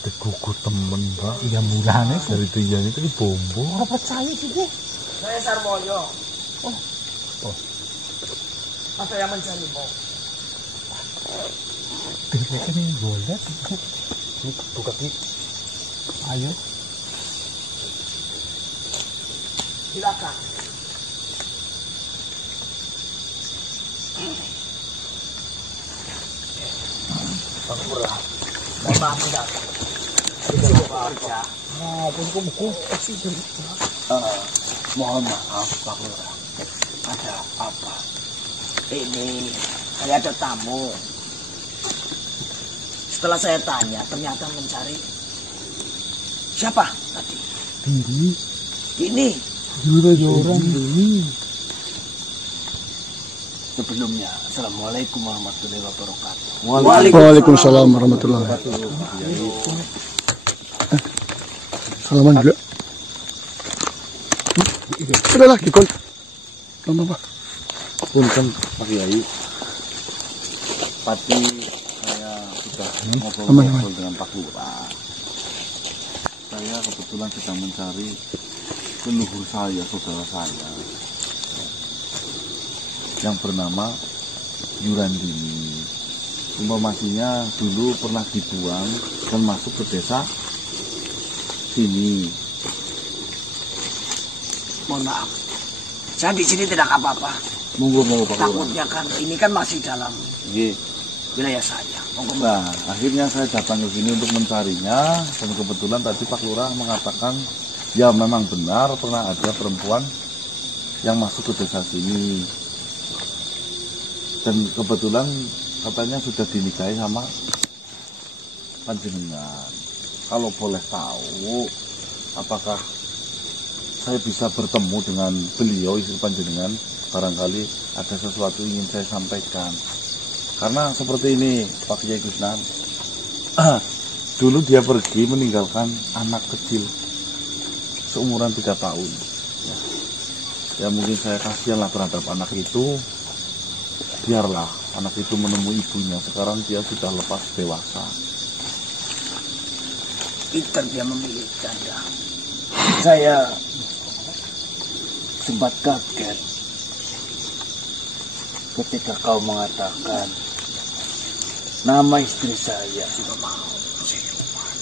Teguku temen, Pak. Ya mulane Dari Tijan itu bombo. apa percaya sih dia? Saya Sarmoyo. Oh. Apa yang mencarimu? Mereka ini boleh. Buka Ki. Ayo. Silakan. Pak Lurah. Mohon maaf tidak. Tidak apa-apa. Nah, buku sih Mohon maaf Pak Lurah. Ada apa? Ini saya ada tamu. Setelah saya tanya, ternyata mencari siapa tadi? diri. Ini. Orang ini. Sebelumnya, Assalamualaikum warahmatullahi wabarakatuh. Waalaikumsalam warahmatullahi wabarakatuh. Salaman juga. Udah lagi kon. Lama Pak. Punten Pak Kiai. Pati saya sudah ngobrol dengan Pak Lurah. Saya kebetulan sedang mencari leluhur saya, saudara saya, yang bernama Yurandini. Informasinya dulu pernah dibuang dan masuk ke desa sini. Mohon maaf. Saya di sini tidak apa-apa. Monggo Pak Lurah. Takutnya kan ini kan masih dalam Nggih. wilayah saya. Monggo. Nah, akhirnya saya datang ke sini untuk mencarinya, dan kebetulan tadi Pak Lurah mengatakan ya memang benar pernah ada perempuan yang masuk ke desa sini, dan kebetulan katanya sudah dinikahi sama panjenengan. Kalau boleh tahu, apakah saya bisa bertemu dengan beliau, istri panjenengan? Barangkali ada sesuatu ingin saya sampaikan. Karena seperti ini Pak Kiai Gusnan, dulu dia pergi meninggalkan anak kecil seumuran 3 tahun. Ya mungkin saya kasihanlah terhadap anak itu. Biarlah anak itu menemui ibunya. Sekarang dia sudah lepas dewasa. Pintar dia memilih ganda. Saya sempat kaget ketika kau mengatakan nama istri saya sudah mau siluman.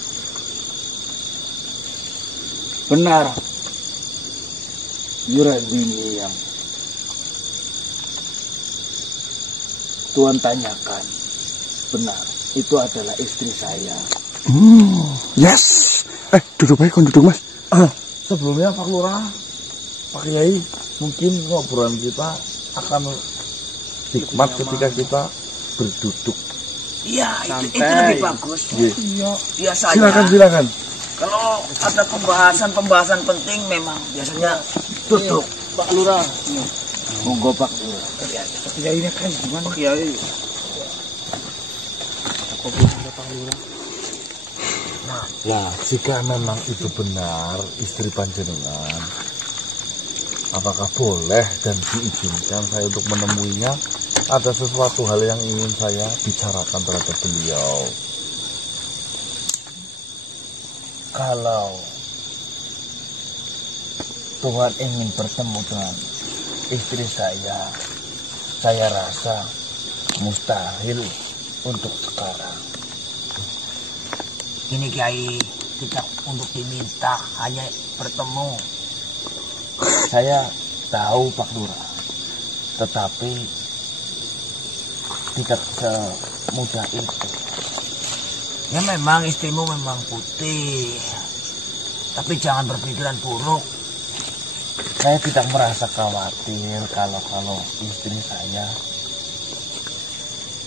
Benar, Yurandini yang Tuhan tanyakan, benar, itu adalah istri saya. Yes. Duduk baik kon duduk Mas. Sebelumnya Pak Lurah, Pak Kiai, mungkin ngobrolan kita akan hikmat ketika kita berduduk. Iya, itu lebih bagus. Iya. Biasanya Silakan. kalau ada pembahasan penting memang biasanya duduk. Pak Lurah. Monggo Pak Lurah. Ya ini kan gimana? Pak Kiai. Nah, jika memang itu benar istri panjenengan, apakah boleh dan diizinkan saya untuk menemuinya? Ada sesuatu hal yang ingin saya bicarakan terhadap beliau. Kalau Tuhan ingin bertemu dengan istri saya rasa mustahil untuk sekarang. Ini Kiai tidak untuk diminta, hanya bertemu. Saya tahu Pak Lurah, tetapi tidak semudah itu. Ya memang istrimu memang putih, tapi jangan berpikiran buruk. Saya tidak merasa khawatir kalau istri saya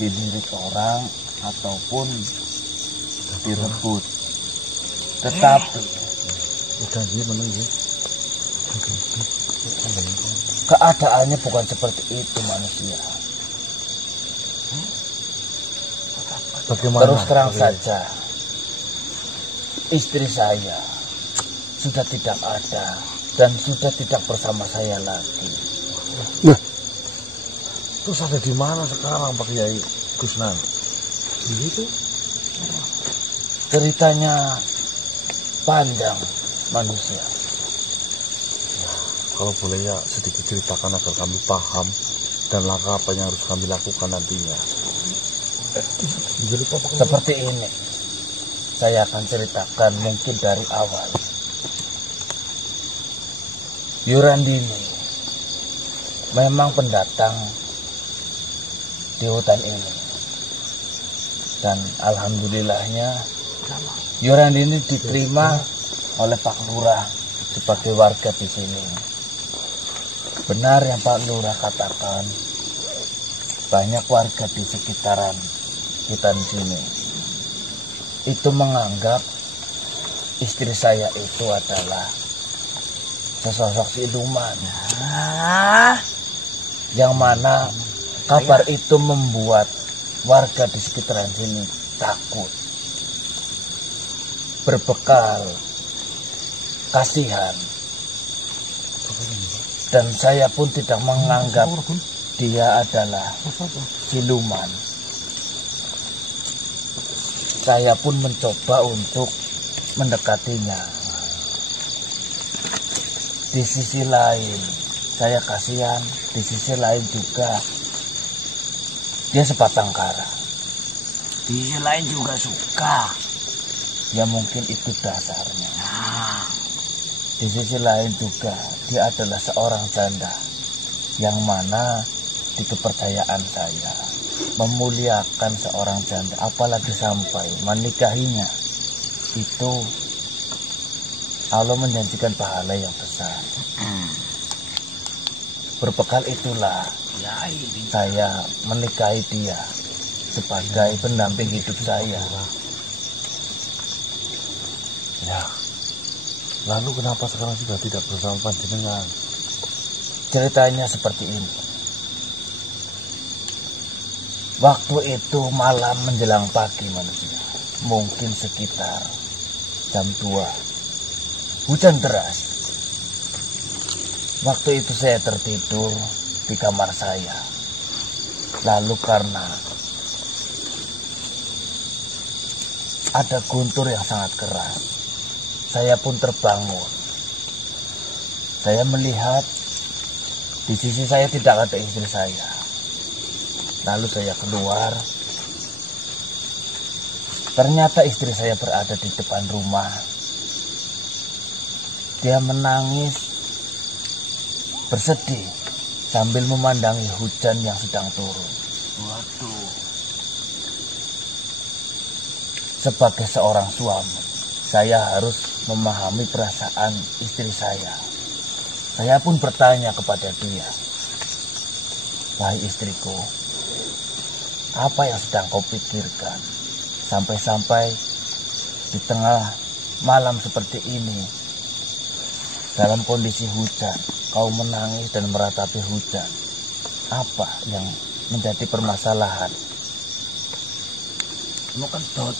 dilirik orang ataupun direbut. Tetapi Udah gimana ya? keadaannya bukan seperti itu manusia. Bagaimana? Terus terang saja, istri saya sudah tidak ada dan sudah tidak bersama saya lagi. Nah, Terus ada di mana sekarang Pak Kiai Gusnan? Itu ceritanya panjang manusia. Kalau boleh ya sedikit ceritakan agar kami paham dan langkah apa yang harus kami lakukan nantinya. Seperti ini, saya akan ceritakan mungkin dari awal. Yurandini memang pendatang di hutan ini, dan alhamdulillahnya Yurandini diterima oleh Pak Lurah sebagai warga di sini. Benar yang Pak Lurah katakan, banyak warga di sekitaran kita di sini itu menganggap istri saya itu adalah sesosok siluman. Yang mana kabar itu membuat warga di sekitaran sini takut. Berbekal kasihan, dan saya pun tidak menganggap dia adalah siluman. Saya pun mencoba untuk mendekatinya. Di sisi lain saya kasihan, di sisi lain juga dia sebatang kara. Di sisi lain juga suka. Ya mungkin itu dasarnya. Di sisi lain juga dia adalah seorang janda, yang mana di kepercayaan saya memuliakan seorang janda, apalagi sampai menikahinya, itu Allah menjanjikan pahala yang besar. Berbekal itulah saya menikahi dia sebagai pendamping hidup saya. Ya, lalu kenapa sekarang sudah tidak bersama panjenengan? Ceritanya seperti ini. Waktu itu malam menjelang pagi manusia, mungkin sekitar jam 2. Hujan deras. Waktu itu saya tertidur di kamar saya. Lalu karena ada guntur yang sangat keras, saya pun terbangun. Saya melihat di sisi saya tidak ada istri saya. Lalu saya keluar. Ternyata istri saya berada di depan rumah. Dia menangis bersedih sambil memandangi hujan yang sedang turun. Waduh. Sebagai seorang suami, saya harus memahami perasaan istri saya. Saya pun bertanya kepada dia, "Wahai istriku, apa yang sedang kau pikirkan? Sampai-sampai di tengah malam seperti ini, dalam kondisi hujan, kau menangis dan meratapi hujan. Apa yang menjadi permasalahan?" Kamu kentut.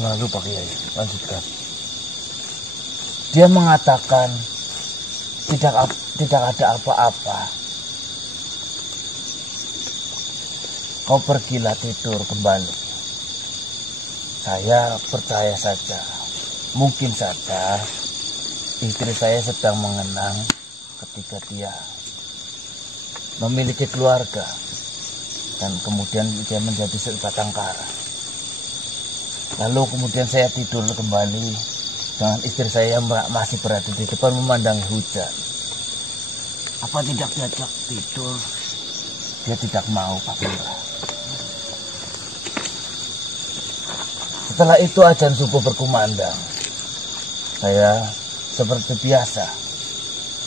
Lalu Pak Kiai, lanjutkan. Dia mengatakan tidak ada apa-apa. Kau pergilah tidur kembali. Saya percaya saja. Mungkin saja istri saya sedang mengenang ketika dia memiliki keluarga dan kemudian dia menjadi sebatang kara. Lalu kemudian saya tidur kembali dengan istri saya yang masih berada di depan memandangi hujan. Apa tidak diajak tidur? Dia tidak mau, Pak Lurah. Setelah itu azan subuh berkumandang. Saya seperti biasa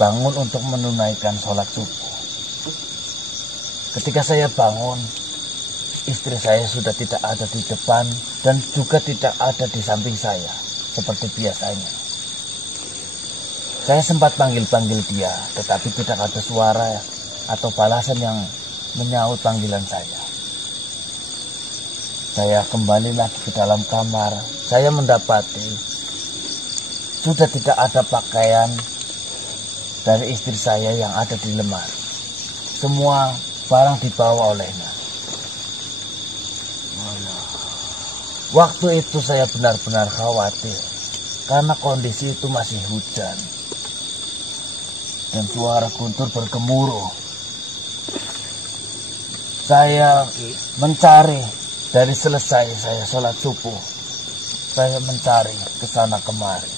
bangun untuk menunaikan sholat subuh. Ketika saya bangun, istri saya sudah tidak ada di depan dan juga tidak ada di samping saya seperti biasanya. Saya sempat panggil-panggil dia, tetapi tidak ada suara atau balasan yang menyaut panggilan saya. Saya kembali lagi ke dalam kamar. Saya mendapati sudah tidak ada pakaian dari istri saya yang ada di lemari. Semua barang dibawa olehnya. Waktu itu saya benar-benar khawatir karena kondisi itu masih hujan dan suara guntur bergemuruh. Saya mencari dari selesai saya sholat subuh. Saya mencari ke sana kemari.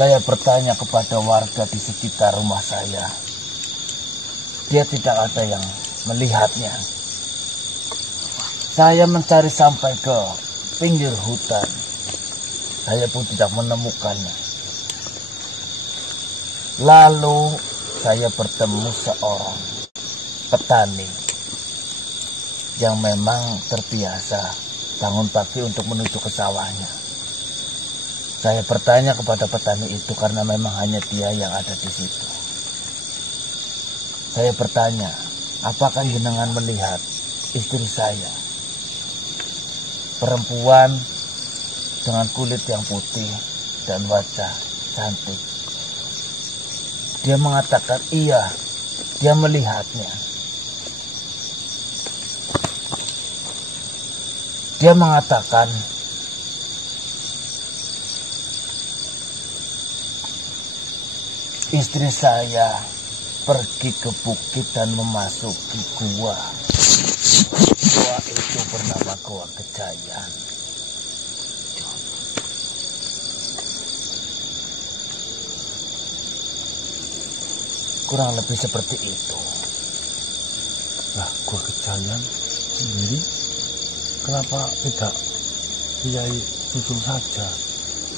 Saya bertanya kepada warga di sekitar rumah saya. Dia tidak ada yang melihatnya. Saya mencari sampai ke pinggir hutan. Saya pun tidak menemukannya. Lalu saya bertemu seorang petani yang memang terbiasa bangun pagi untuk menuju ke sawahnya. Saya bertanya kepada petani itu karena memang hanya dia yang ada di situ. Saya bertanya, apakah jenengan melihat istri saya, perempuan dengan kulit yang putih dan wajah cantik? Dia mengatakan iya, dia melihatnya. Dia mengatakan istri saya pergi ke bukit dan memasuki gua. Gua itu bernama Gua Kejayaan. Kurang lebih seperti itu. Nah, Gua Kejayaan sendiri kenapa tidak Kiai susul saja?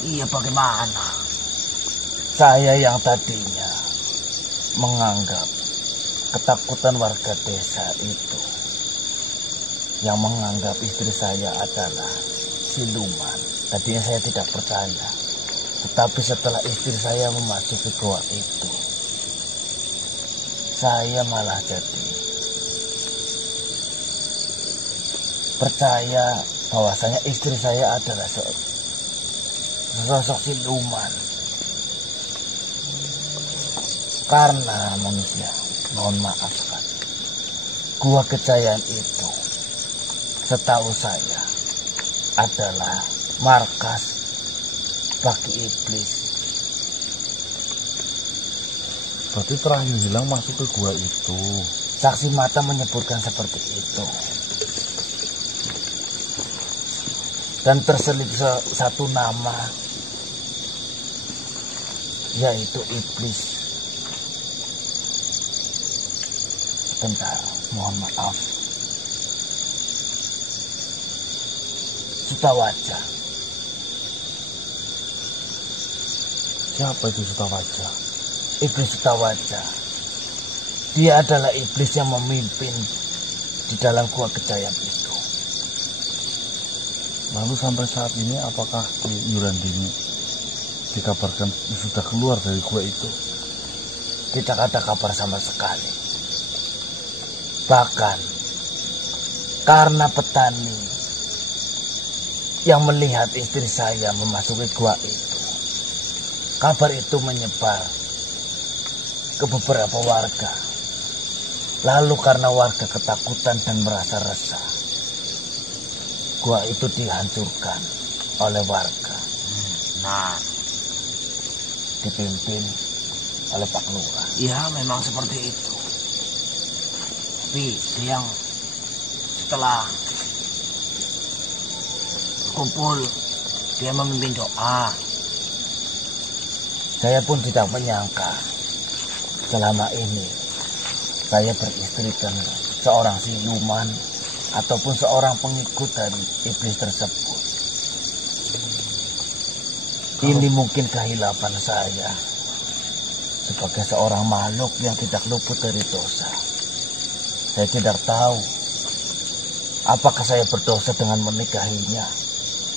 Iya, bagaimana? Saya yang tadinya menganggap ketakutan warga desa itu, yang menganggap istri saya adalah siluman. Tadinya saya tidak percaya. Tetapi setelah istri saya memasuki goa itu, saya malah jadi percaya bahwasanya istri saya adalah sosok siluman. Karena manusia, mohon maaf sekali, Gua Kejayaan itu setahu saya adalah markas bagi iblis. Berarti terakhir hilang masuk ke gua itu. Saksi mata menyebutkan seperti itu. Dan terselip satu nama, yaitu iblis. Bentar, mohon maaf. Sutawaja. Siapa itu Sutawaja? Iblis Sutawaja. Dia adalah iblis yang memimpin di dalam Gua Kejayaan itu. Lalu sampai saat ini apakah Ki Yurandini dikabarkan sudah keluar dari gua itu? Tidak ada kabar sama sekali. Bahkan karena petani yang melihat istri saya memasuki gua itu, kabar itu menyebar ke beberapa warga. Lalu karena warga ketakutan dan merasa resah, gua itu dihancurkan oleh warga. Nah, Dipimpin oleh Pak Lurah. ya memang seperti itu. Tapi dia yang setelah kumpul, dia memimpin doa. Saya pun tidak menyangka selama ini saya beristri dengan seorang siluman ataupun seorang pengikut dari iblis tersebut. Ini mungkin kehilapan saya sebagai seorang makhluk yang tidak luput dari dosa. Saya tidak tahu apakah saya berdosa dengan menikahinya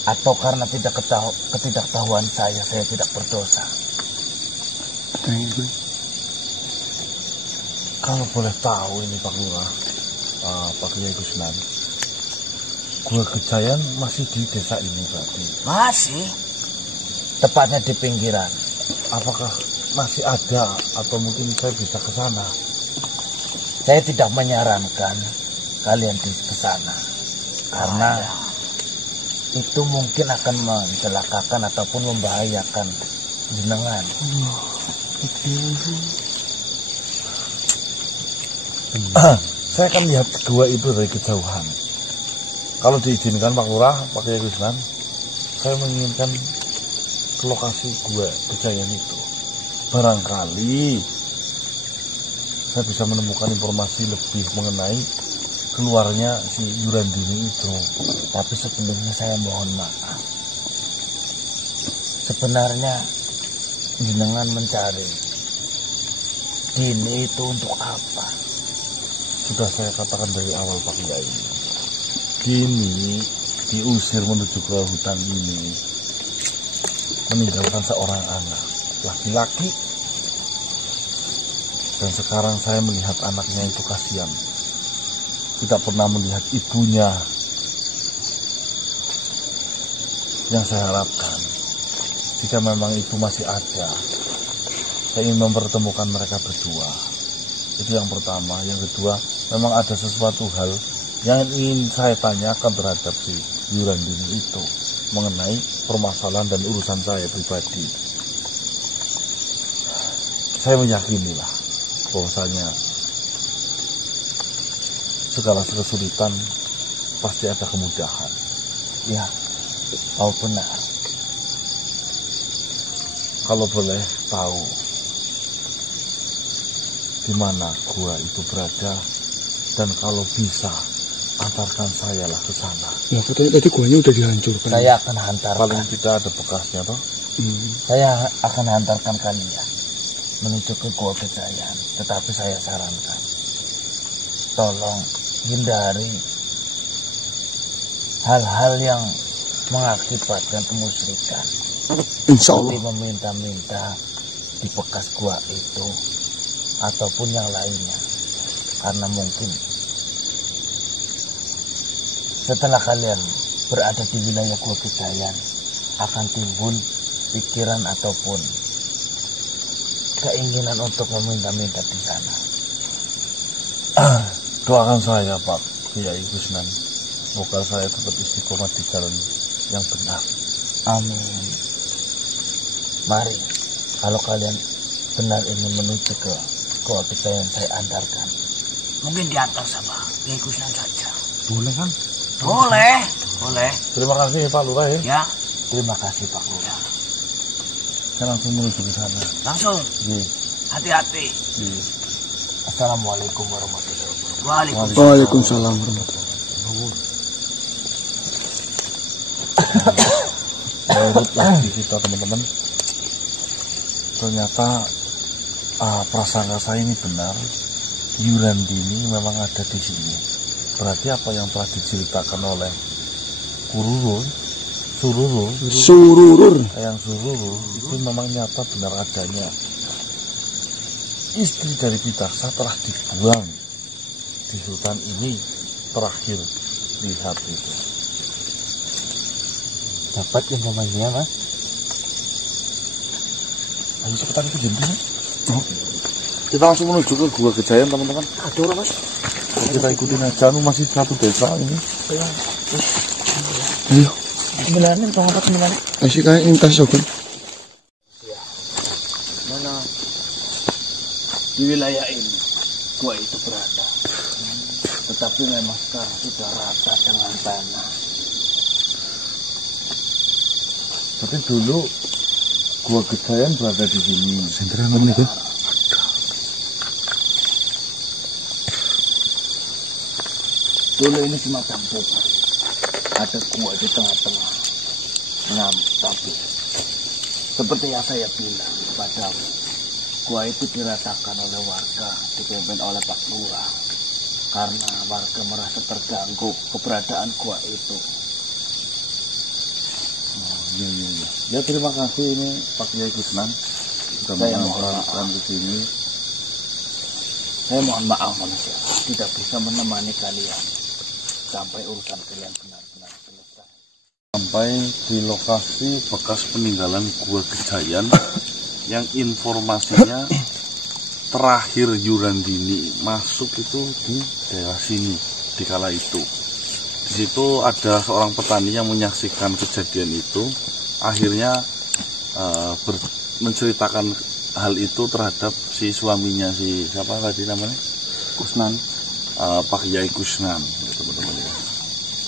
atau karena ketidaktahuan saya tidak berdosa. Kalau boleh tahu ini Pak Lurah, Pak Kiai Gusnan, Gua Kejayaan masih di desa ini berarti? Masih? Tepatnya di pinggiran. Apakah masih ada atau mungkin saya bisa ke sana? Saya tidak menyarankan kalian ke sana karena itu mungkin akan mencelakakan ataupun membahayakan jenengan. Saya akan lihat gua itu dari kejauhan. Kalau diizinkan Pak Lurah, Pak Kiai Kusnan, saya menginginkan ke lokasi gua Gejayan itu. Barangkali saya bisa menemukan informasi lebih mengenai keluarnya si Yurandini itu. Tapi sebelumnya saya mohon maaf. Sebenarnya jenengan mencari Dini itu untuk apa? Sudah saya katakan dari awal Pak Kiai. Dini diusir menuju ke hutan ini, meninggalkan seorang anak laki-laki. Dan sekarang saya melihat anaknya itu kasihan, tidak pernah melihat ibunya. Yang saya harapkan, jika memang itu masih ada, saya ingin mempertemukan mereka berdua. Itu yang pertama. Yang kedua, memang ada sesuatu hal yang ingin saya tanyakan terhadap si Yurandini itu mengenai permasalahan dan urusan saya pribadi. Saya meyakini lah bahwasanya segala kesulitan pasti ada kemudahan. Ya, kau benar. Kalau boleh tahu di mana gua itu berada, dan kalau bisa antarkan saya lah ke sana. Nah, katanya tadi guanya udah dihancurkan. Saya akan hantarkan. Paling kita ada bekasnya toh. Saya akan hantarkan kalian menuju ke Gua Gejayan. Tetapi saya sarankan, tolong hindari hal-hal yang mengakibatkan kemusyrikan. Insya Seperti Allah. meminta-minta di bekas gua itu ataupun yang lainnya. Karena mungkin setelah kalian berada di wilayah Gua Gejayan akan timbul pikiran ataupun keinginan untuk meminta-minta di sana. Doakan saya Pak Kiai Kusnan, semoga saya tetap istiqomah di jalan yang benar. Amin. Mari, kalau kalian benar ingin menuju ke Gua Gejayan, saya antarkan. Mungkin di atas sama Kiai Kusnan saja. Boleh kan? Boleh, boleh. Terima kasih Pak Lurah ya. Ya, Terima kasih Pak Lurah. Saya langsung menuju ke sana. langsung. Iya. Hati-hati. Iya. Assalamualaikum warahmatullahi wabarakatuh. Waalaikumsalam. Waalaikumsalam warahmatullahi wabarakatuh. Menurut lagi kita teman-teman, ternyata prasangka saya ini benar. Yurandini memang ada di sini. Berarti apa yang telah diceritakan oleh Sururul Sururur. itu memang nyata benar adanya. Istri dari Pitaksa telah dibuang di hutan ini. Terakhir lihat itu. Dapat informasinya, Mas? Ayo cepetan ke jendela. Kita langsung menuju ke Gua Gejayan teman-teman. Ada orang, Mas. Kita ikutin aja, masih satu desa ini. Ayo. 9, tolong 9. Masih kayak intas sobat. Mana di wilayah ini gua itu berada. Tetapi memang sekarang sudah rata dengan tanah. Tapi dulu Gua Gejayan berada di sini. Sentra mana itu? Dulu ini semacam bunga. Ada gua di tengah-tengah. Nah, tapi seperti yang saya bilang padamu, gua itu diratakan oleh warga, dipimpin oleh Pak Lurah. Karena warga merasa terganggu keberadaan gua itu. Iya. Ya terima kasih ini Pak Kiai Kusnan sudah Saya mohon mengantarkan ke sini. Saya mohon maaf manusia, tidak bisa menemani kalian sampai urusan kalian benar-benar selesai. Sampai di lokasi bekas peninggalan Gua Gejayan yang informasinya terakhir Yurandini masuk itu di daerah sini di kala itu. Di situ ada seorang petani yang menyaksikan kejadian itu, akhirnya menceritakan hal itu terhadap si suaminya, si siapa tadi namanya? Kusnan. Pak Yai Kusnan, teman-teman ya.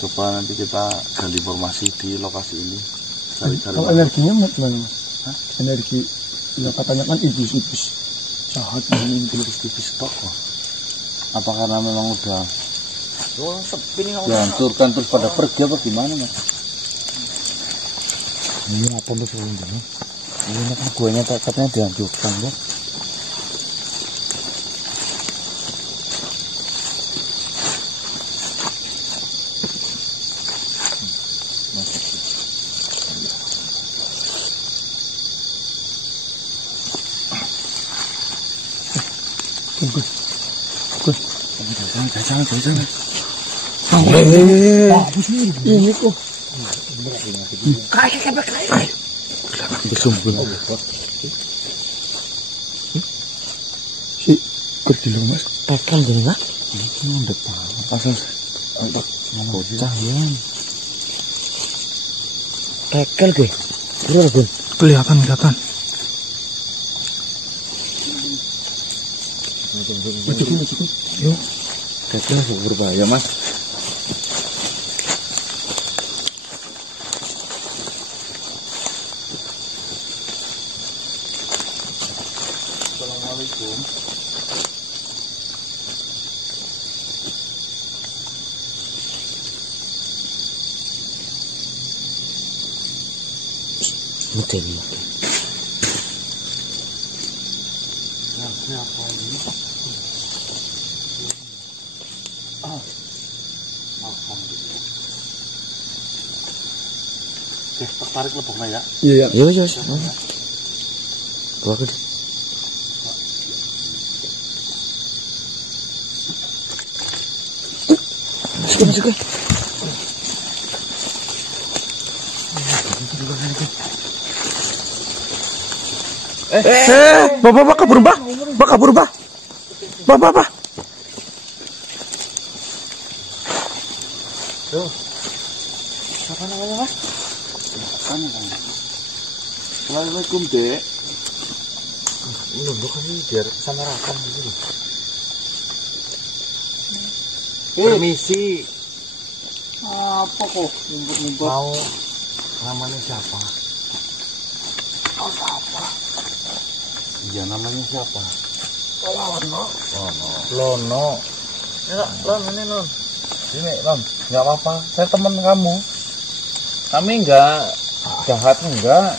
Coba nanti kita gali informasi di lokasi ini, cari-cari. Kalau energinya gimana mas? Hah? Energi, ya katanya kan iblis-iblis jahat ini Tipis-tipis tok kok. Apa karena memang udah sepi nih. Dihancurkan terus pada pergi apa gimana mas? ini apa mas ini? Ini kan guanya katanya dihancurkan ya. Ini kok si kerdil mas. Pekel jadi lah. Ini udah tahu. Asal untuk Bocah ya. Pekel deh. Bener Gun. kelihatan. Maju. Yuk. Pekel berbahaya mas. Assalamualaikum. Betul. Oke, tertarik leboknya ya. Iya. Iya mas. Bawa ke deh. Masuk. Bapak kabur, Mbak. Mbak kabur, Mbak. Bapak. Siapa namanya mas? Assalamualaikum dek. Nunduk kan ini biar sama rakam gitu. Permisi. Apa kok ngumpet-ngumpet? Mau namanya siapa? Oh, apa? Iya namanya siapa? Lono. Lono. Ya, Lon ini Lon. Sini Lon, nggak apa-apa. Saya teman kamu. Kami nggak jahat enggak.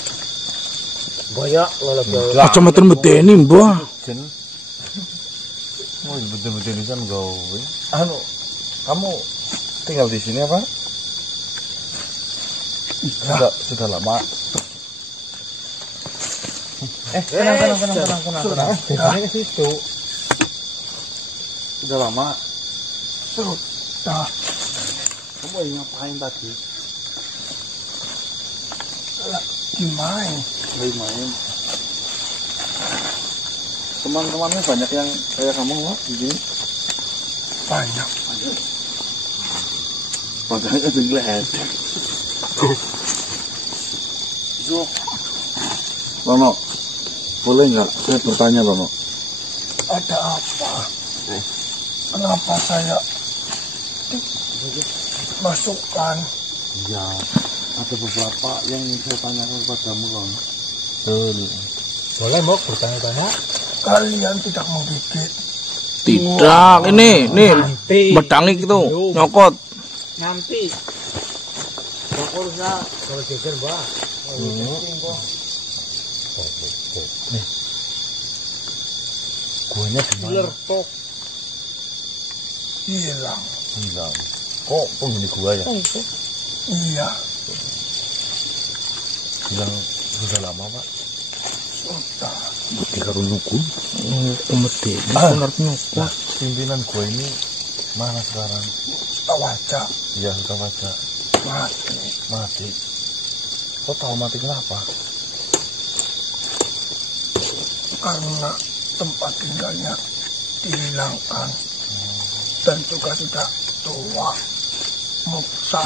Boyok lo Kacamata medeni, Mbak. Jen. Oh, betul-betul di sana gawe. Anu, kamu tinggal di sini apa? Sudah lama. Tenang. Desanya ke situ. Sudah lama. Sudah. Kamu lagi ngapain tadi? Gimana? Lagi main. Teman-temannya banyak yang kayak kamu nggak di sini? Banyak. Padahal dilihat. Lono, boleh nggak saya bertanya Lono? Ada apa? Kenapa saya masukkan? Iya, ada beberapa yang saya tanyakan kepadamu Lono. Boleh mau bertanya-tanya? Kalian tidak menggigit. Tidak, ini bedang itu nyokot. Nanti. Pokoknya kalau geger mbak. Guanya di mana? Lertok. Hilang. Hilang. Kok penghuni gua ya? Iya. Hilang sudah lama Pak. Sudah. Mati karo nyuku. Mati. Ngerti nyokot. Pimpinan gua ini mana sekarang? Wajah Iya sudah baca. Mati. Kok tahu mati kenapa? karena tempat tinggalnya dihilangkan dan juga sudah tua. Muksa.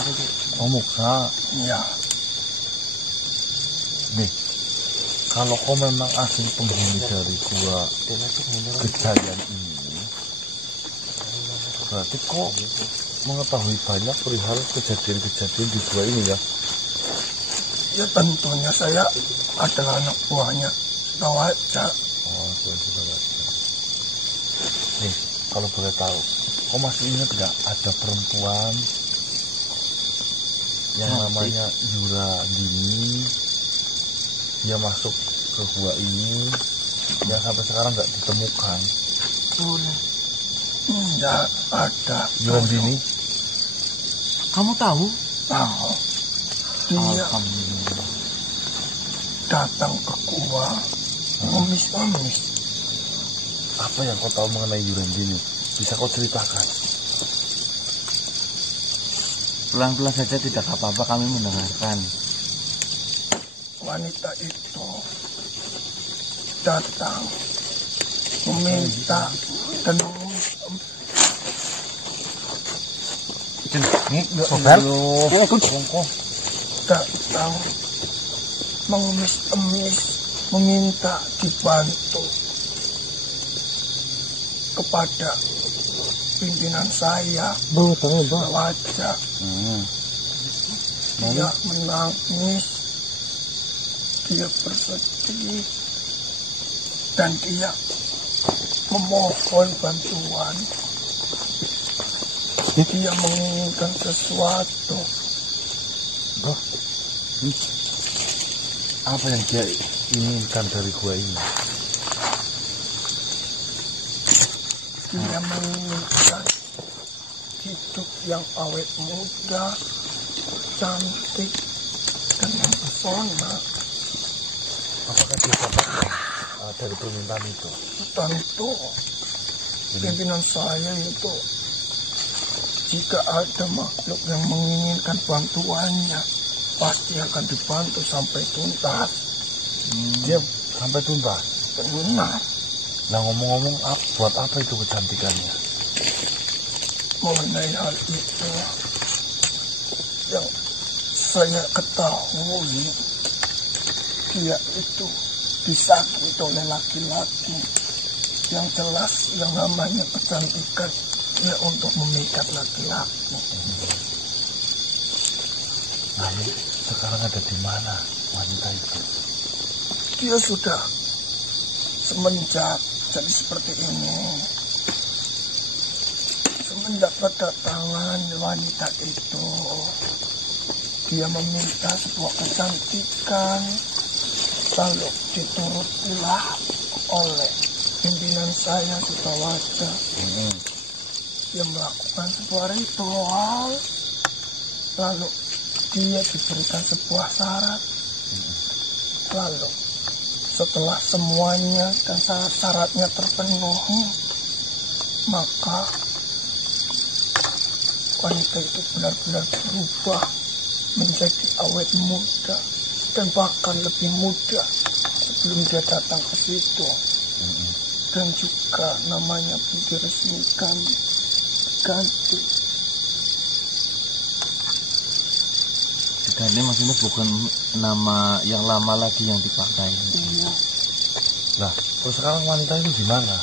Oh, Muksa. Ya. Nih, kalau kau memang asli penghuni dari gua Kejayaan ini, berarti kau mengetahui banyak perihal kejadian-kejadian di gua ini ya? Ya tentunya saya adalah anak buahnya Sutawaja. Oh, sudah. Nih, kalau boleh tahu, kau masih ingat gak ada perempuan yang namanya Yura Dini? Dia masuk ke gua ini yang sampai sekarang nggak ditemukan. Tidak ada. Yura Dini? Kamu tahu? Tahu. Dia datang ke gua ngemis-ngemis. Apa yang kau tahu mengenai Yura Dini? Bisa kau ceritakan? Pelan-pelan saja, tidak apa-apa, kami mendengarkan. Wanita itu datang meminta dan datang mengemis-emis meminta dibantu kepada pimpinan saya wajah. Dia menangis, dia bersedih, dan dia memohon bantuan. Dia menginginkan sesuatu. Apa yang dia inginkan dari gua ini? Dia menginginkan hidup yang awet muda, cantik, dan mempesona. Apakah dia dapat dari permintaan itu? Tentu pimpinan saya itu, jika ada makhluk yang menginginkan bantuannya, pasti akan dibantu sampai tuntas. Dia sampai tuntas? Benar. Nah, ngomong-ngomong, buat apa itu kecantikannya? Mengenai hal itu, yang saya ketahui, dia itu disakiti oleh laki-laki. Yang jelas yang namanya kecantikan ya untuk memikat laki-laki. Nah, ini sekarang ada di mana wanita itu? Dia sudah semenjak jadi seperti ini, semenjak kedatangan wanita itu, dia meminta sebuah kecantikan, lalu diturutilah oleh pimpinan saya Sutawaja. Dia melakukan sebuah ritual, lalu dia diberikan sebuah syarat, lalu setelah semuanya dan syarat-syaratnya terpenuhi, maka wanita itu benar-benar berubah menjadi awet muda dan bahkan lebih muda sebelum dia datang ke situ. Dan juga namanya pun diresmikan, diganti. Diganti maksudnya bukan nama yang lama lagi yang dipakai. Iya. Nah, terus sekarang wanita itu di mana?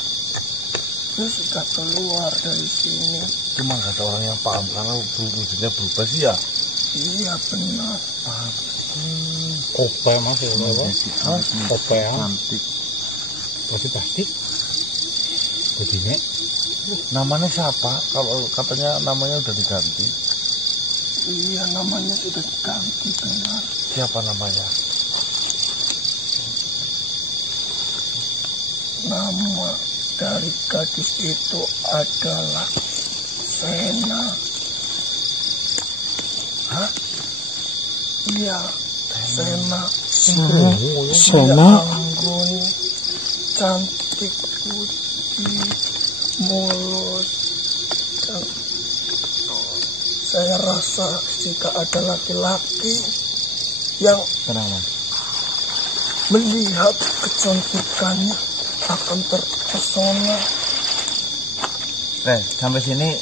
Dia sudah keluar dari sini. Cuma gak ada orang yang paham karena wujudnya berubah sih ya. Iya benar. Kope mas ya, kope ya, Cantik. pasti. Begini, Namanya siapa? Kalau katanya namanya udah diganti. Iya namanya sudah diganti benar. Siapa namanya? Nama dari gadis itu adalah Sena. Hah? Iya, Sena. Sena. Dia anggun, cantik, putih, mulus. Dan saya rasa jika ada laki-laki yang Tenang. melihat kecantikannya akan terpesona. Sampai sini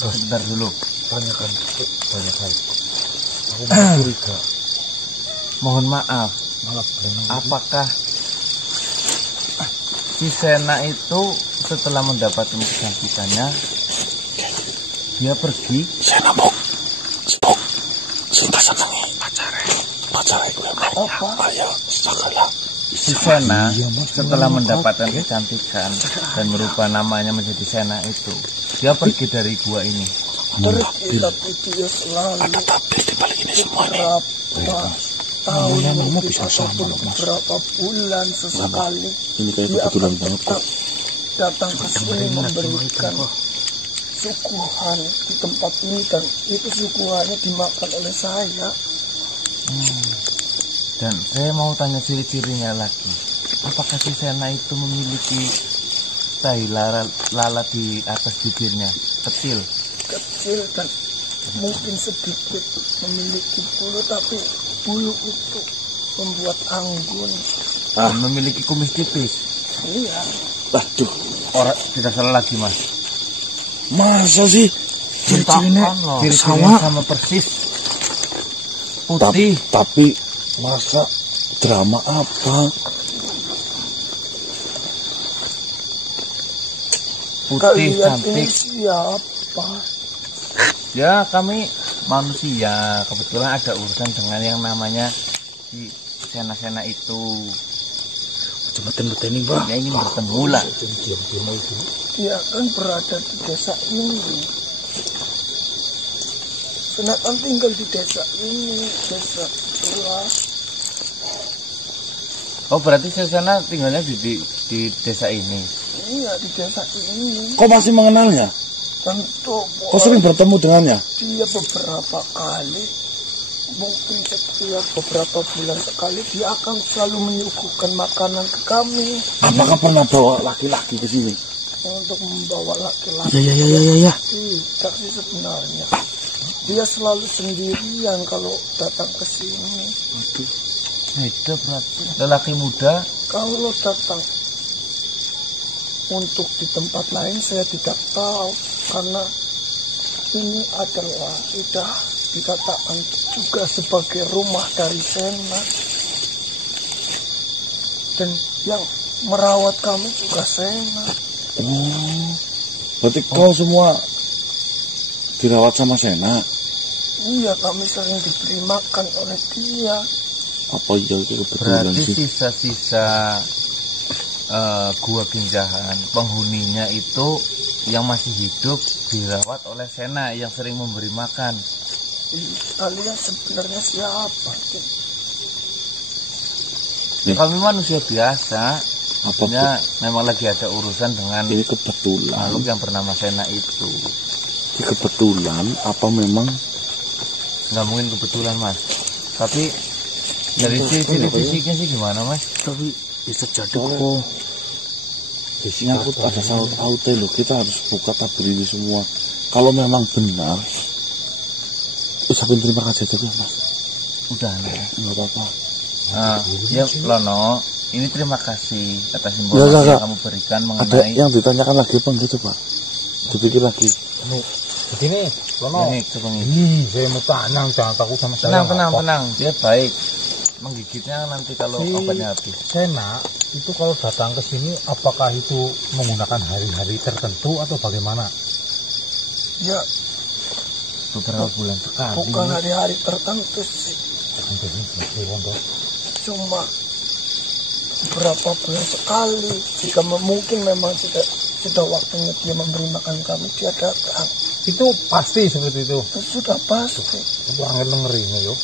sebentar dulu. tanyakan banyak hal. Aku masih curiga. Mohon maaf, Malah berenang. apakah si Sena itu setelah mendapatkan kecantikannya dia pergi? Saya nambok. Spok. Cinta senengi pacare gue Apa? ayo segala. Si Sena setelah mendapatkan kecantikan dan merubah namanya menjadi Sena itu, dia pergi dari gua ini. Pergi, tapi dia selalu Tapi di balik ini semua nih. berapa tahun Ngomong mungkin bisa sama ataupun loh, Mas. beberapa bulan sesekali Ini kayak dia kebetulan akan banget tetap kok. datang ke sini memberikan suguhan di tempat ini, dan itu suguhannya dimakan oleh saya. Dan saya mau tanya ciri-cirinya lagi. Apakah si Sena itu memiliki tai lalat di atas bibirnya? Kecil. Kecil dan mungkin sedikit memiliki bulu, tapi bulu itu membuat anggun. Dan memiliki kumis tipis. Iya, Aduh, Orang tidak salah lagi, Mas. masa sih? Ciri-cirinya Cintakan loh. sama. Sama persis. Putih. Tapi masa drama apa? Putih, kalian ini cantik. siapa? Ya, kami manusia. Kebetulan ada urusan dengan yang namanya si Sena-Sena itu. Cuma tenu-tenu Mbak. Dia ingin bertemu lah. Dia kan berada di desa ini. Senatan tinggal di desa ini, desa tua. Oh, berarti si Sena tinggalnya di desa ini. Iya, di desa ini. Kok masih mengenalnya? Tentu Kok sering bertemu dengannya? dia beberapa kali, mungkin setiap beberapa bulan sekali, dia akan selalu menyuguhkan makanan ke kami Apakah pernah bawa laki-laki ke sini? untuk membawa laki-laki. Ya. Tidak sih sebenarnya. Dia selalu sendirian kalau datang ke sini. Beda berarti. Lelaki muda. Kalau datang untuk di tempat lain saya tidak tahu, karena ini adalah sudah dikatakan juga sebagai rumah dari Sena, dan yang merawat kami juga Sena. Oh, berarti kau semua dirawat sama Sena? Iya, kami sering diberi makan oleh dia. Apa iya itu kebetulan Berarti sih? sisa-sisa gua Genjahan penghuninya itu yang masih hidup dirawat oleh Sena yang sering memberi makan. Kalian sebenarnya siapa? Kami manusia biasa. Apa Ya, memang lagi ada urusan dengan ini kebetulan? makhluk yang bernama Sena itu. Ini kebetulan apa memang? Nggak mungkin kebetulan, Mas. Tapi dari ciri fisiknya sih gimana, Mas? Tapi bisa jadi kok. Biasanya aku ada saut auto loh. Kita harus buka tabir ini semua. Kalau memang benar, ucapin terima kasih aja Mas. Udah nih. Nggak apa-apa. Ya, Lono, ini terima kasih atas informasi Enggak. yang kamu berikan Ada mengenai yang ditanyakan lagi apa gitu Pak? Dipikir lagi. Begini, Lono. ini. Coba ini. Saya mau tanya, jangan takut sama saya. Tenang. Dia baik. Menggigitnya nanti kalau Si obatnya habis. Sena itu kalau datang ke sini, apakah itu menggunakan hari-hari tertentu atau bagaimana? Ya, Beberapa bulan sekali. bukan hari-hari tertentu sih, cuma berapa bulan sekali. Jika mungkin memang sudah waktunya dia memberi makan kami, dia datang. Itu pasti seperti itu. Itu sudah pasti. Angin ngerinya yo.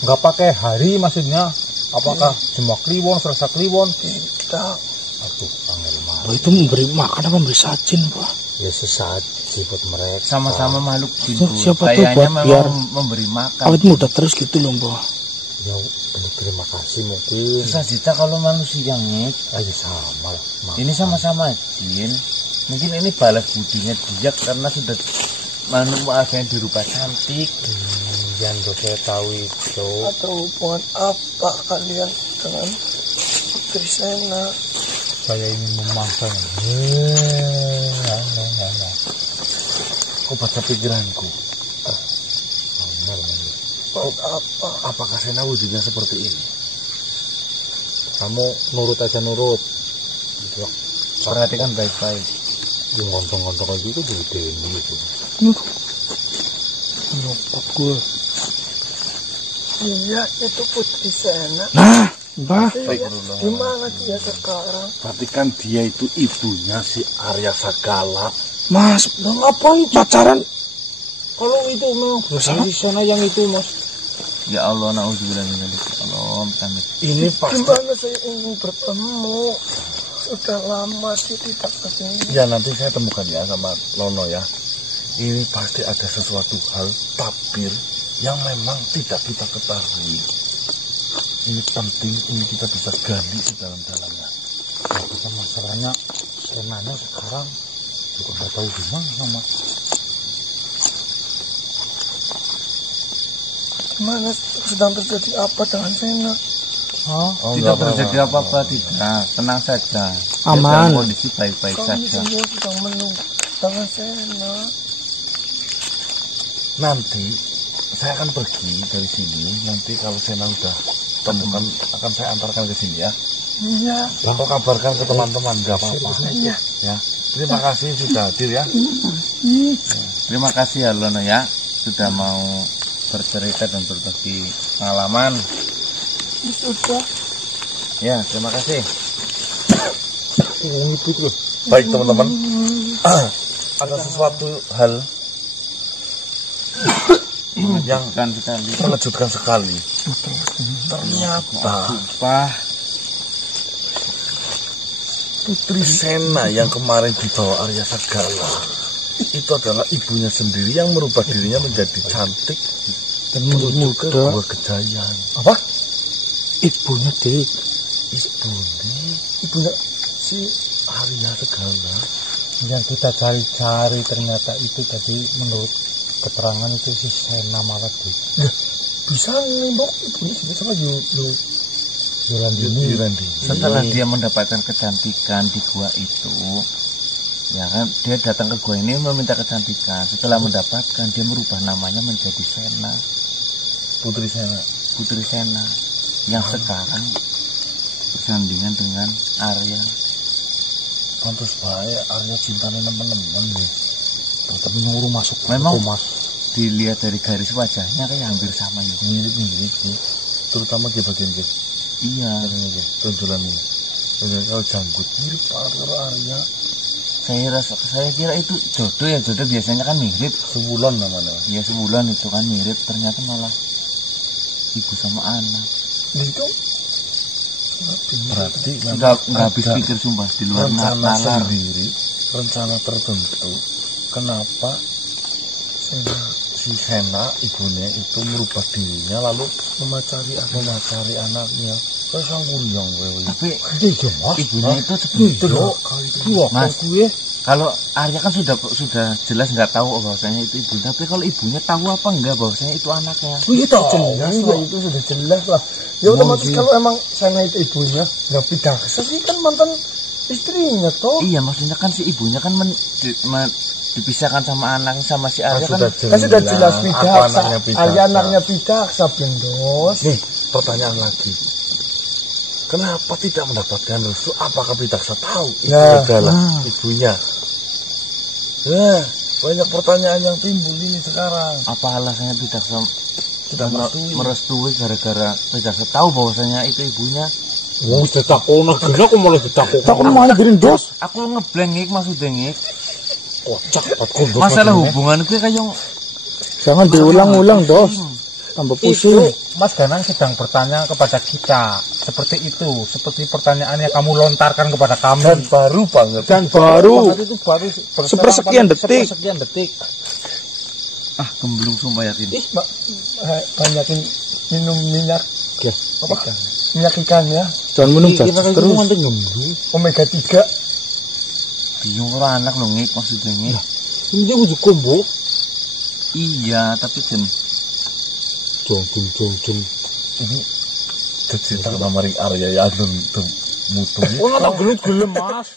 Nggak pakai hari maksudnya. Apakah cuma kliwon, selasa kliwon? Tidak. Aduh, angin mah. Oh, itu memberi makan apa memberi sajin Pak? Ya sesaji buat mereka. Sama-sama makhluk jin. Siapa tahu Kayaknya buat memang biar memberi makan. awet muda terus gitu loh Mbak. Ya, terima kasih mungkin. Sesajinya kalau manusia nih, Ayo sama lah. ini sama-sama jin. Mungkin ini balas budinya dia karena sudah manusia dirupa cantik. Yang saya tahu itu. Atau hubungan apa kalian dengan Putri Sena? Saya ingin memangsanya. Kau baca pikiranku. Buat apa? Apakah Sena wujudnya seperti ini? Kamu nurut aja nurut. Gitu. Perhatikan baik-baik. Gue ngontong-ngontong kayak gitu gue deni gitu. Nyokap gue. Iya, itu Putri Sena. Nah, Mbah. Iya, gimana dia sekarang? Berarti kan dia itu ibunya si Arya Sagala. Mas, Nah, ngapain pacaran kalau itu memang sama di sana yang itu, Mas? Ya Allah, na'udzubillah min dzalik. Allah, amit. Ini pasti. Gimana saya ingin bertemu? Sudah lama sih tidak kesini. Ya nanti saya temukan ya sama Lono ya. Ini pasti ada sesuatu hal tabir yang memang tidak kita ketahui. Ini penting, ini kita bisa gali di dalam-dalamnya. Tapi kan masalahnya Senanya sekarang juga nggak tahu di mana, Mas. Gimana sedang terjadi apa dengan Sena? Hah? Oh, Tidak terjadi apa-apa, tidak. Tenang saja. Dia Aman. dalam kondisi baik-baik Kami saja. semua sedang menunggu dengan Sena. Nanti saya akan pergi dari sini. Nanti kalau Sena udah temukan akan saya antarkan ke sini ya. Iya, Kau kabarkan ke teman-teman, nggak apa-apa. iya. Ya, terima kasih sudah hadir ya. Terima kasih ya Lono ya, sudah mau bercerita dan berbagi pengalaman. Sudah. Ya, terima kasih. Baik teman-teman, ada sesuatu hal yang Kan sekali. mengejutkan sekali. Ternyata Pak, Putri Sena yang kemarin dibawa Arya Sagala itu adalah ibunya sendiri yang merubah dirinya menjadi cantik dan menuju ke Gua Gejayan. Apa? Ibunya Dik. Ibunya si Arya Sagala. Yang kita cari-cari ternyata itu tadi menurut keterangan itu si Sena malah di Bisa nembok ibunya sama Yulandini. setelah dia mendapatkan kecantikan di gua itu, ya kan, dia datang ke gua ini meminta kecantikan. Setelah mendapatkan, dia merubah namanya menjadi Sena, Putri Sena. Putri Sena, yang sekarang bersandingan dengan Arya. Pantes bae Arya cintanya teman-teman nih. Tapi nyuruh masuk Memang Mas. dilihat dari garis wajahnya kayak hampir sama ya. Mirip-mirip sih. Terutama di bagian kiri. Iya, Ini tuntulan ini. Ini kalau janggut mirip karo Arya. saya kira itu jodoh ya, jodoh biasanya kan mirip. Sebulan namanya. Ya sebulan itu kan mirip, ternyata malah ibu sama anak. Itu Berarti Nggak habis pikir sumpah di luar rencana nalar. sendiri, rencana tertentu. Kenapa si Sena ibunya itu merubah dirinya lalu memacari anaknya? Kayak sang kuryang wewe. Tapi Iya, Mas. ibunya itu sebelum Mas, gue. kalau Arya kan sudah jelas nggak tahu bahwasanya itu ibunya. Tapi kalau ibunya tahu apa enggak bahwasanya itu anaknya? itu jelas lah, itu sudah jelas lah. Ya otomatis kalau emang Sena itu ibunya, nggak Pidaksa sih kan mantan istrinya toh. Iya, maksudnya kan si ibunya kan dipisahkan sama anaknya sama si Arya kan. Kan sudah jelas apa Pidaksa. anaknya Pidaksa. Arya anaknya Pidaksa, Blendos. Nih, pertanyaan lagi. Kenapa tidak mendapatkan restu? Apakah Pidaksa tahu itu Nah, adalah ibunya? Nah, banyak pertanyaan yang timbul ini sekarang. Apa alasannya Pidaksa Tidak merestui gara-gara Pidaksa tahu bahwasanya itu ibunya? Wong wis ditakoni gini aku malah ditakoni. Takon mana gini, Dos? Aku ngeblengik maksudnya ngik. Kocak pat kondos. Masalah hubungan gue kayak Jangan diulang-ulang, Dos. Tambah Itu pusing. Mas Ganang sedang bertanya kepada kita seperti itu, seperti pertanyaan yang kamu lontarkan kepada kami. Dan baru banget. Dan baru Itu baru sepersekian detik. Sepersekian detik. gemblung sumpah yakin. Ih, banyakin minum minyak Ya, apa? Minyak ikan ya. jangan minum Kita jatuh kan terus. nanti nyembuh. Omega 3. Bingung orang anak lo ngik maksudnya ngik. Ini dia udah kombo. Iya, tapi kan Jong. Ini cerita nama Arya ya mutu. Oh, nggak gelem Mas.